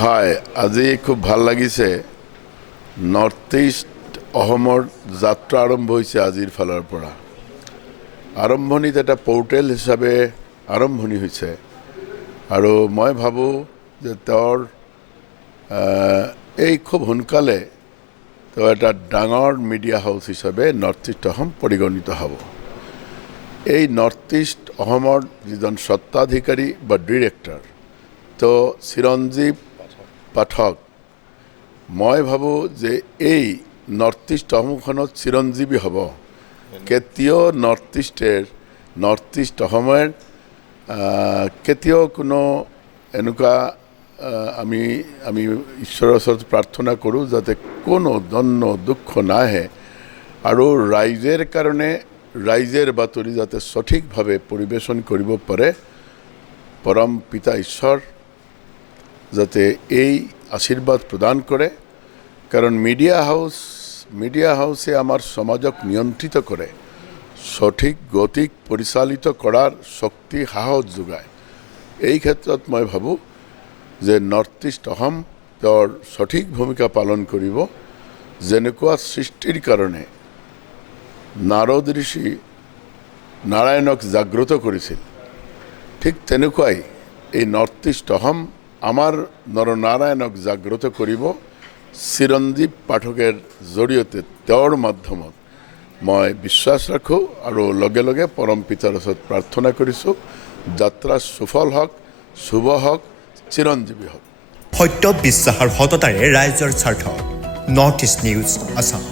হয়, আজি খুব ভাল লাগিছে। নৰ্থ ইষ্ট অসমৰ যাত্ৰা আৰম্ভ হৈছে আজিৰ ফালৰ পৰা। আৰম্ভণিত এটা পৰ্টেল হিচাপে আৰম্ভণি হৈছে আৰু মই ভাবোঁ যে তেওঁৰ এই খুব সোনকালে তেওঁ এটা ডাঙৰ মিডিয়া হাউচ হিচাপে নৰ্থ ইষ্ট অসম পৰিগণিত হ'ব। এই নৰ্থ ইষ্ট অসমৰ যিজন স্বত্বাধিকাৰী বা ডিৰেক্টৰ তো চিৰঞ্জীৱ পাঠক, মই ভাবোঁ যে এই নৰ্থ ইষ্ট অসমখনত চিৰঞ্জীৱী হ'ব। কেতিয়াও নৰ্থ ইষ্ট অসমেৰ কেতিয়াও কোনো এনেকুৱা আমি ঈশ্বৰৰ ওচৰত প্ৰাৰ্থনা কৰোঁ যাতে কোনো দণ্ড দুখ নাহে আৰু ৰাইজৰ কাৰণে ৰাইজৰ বাতৰি যাতে সঠিকভাৱে পৰিৱেশন কৰিব পাৰে। পৰম পিতা ঈশ্বৰ যাতে এই আশীর্বাদ প্রদান করে, কারণ মিডিয়া হাউসে আমার সমাজক নিয়ন্ত্রিত করে, সঠিক গতিক পরিচালিত করার শক্তি সাহস যোগায়। এই ক্ষেত্ৰত মই ভাবোঁ যে নৰ্থ ইষ্ট অসম তেওঁৰ সঠিক ভূমিকা পালন কৰিব। যেনেকুৱা সৃষ্টিৰ কাৰণে নাৰদ ঋষি নাৰায়ণক জাগ্ৰত কৰিছিল, ঠিক তেনেকুৱাই এই নৰ্থ ইষ্ট অসম আমাৰ নৰনাৰায়ণক জাগ্ৰত কৰিব চিৰঞ্জীৱ পাঠকেৰ জৰিয়তে। তেওঁৰ মাধ্যমত মই বিশ্বাস ৰাখোঁ আৰু লগে লগে পৰম পিতাৰ ওচৰত প্ৰাৰ্থনা কৰিছোঁ, যাত্ৰা সুফল হওক, শুভ হওক, চিৰঞ্জীৱী হওক। সত্য বিশ্বাসৰ সততাৰে ৰাইজৰ স্বাৰ্থ। North east news Assam.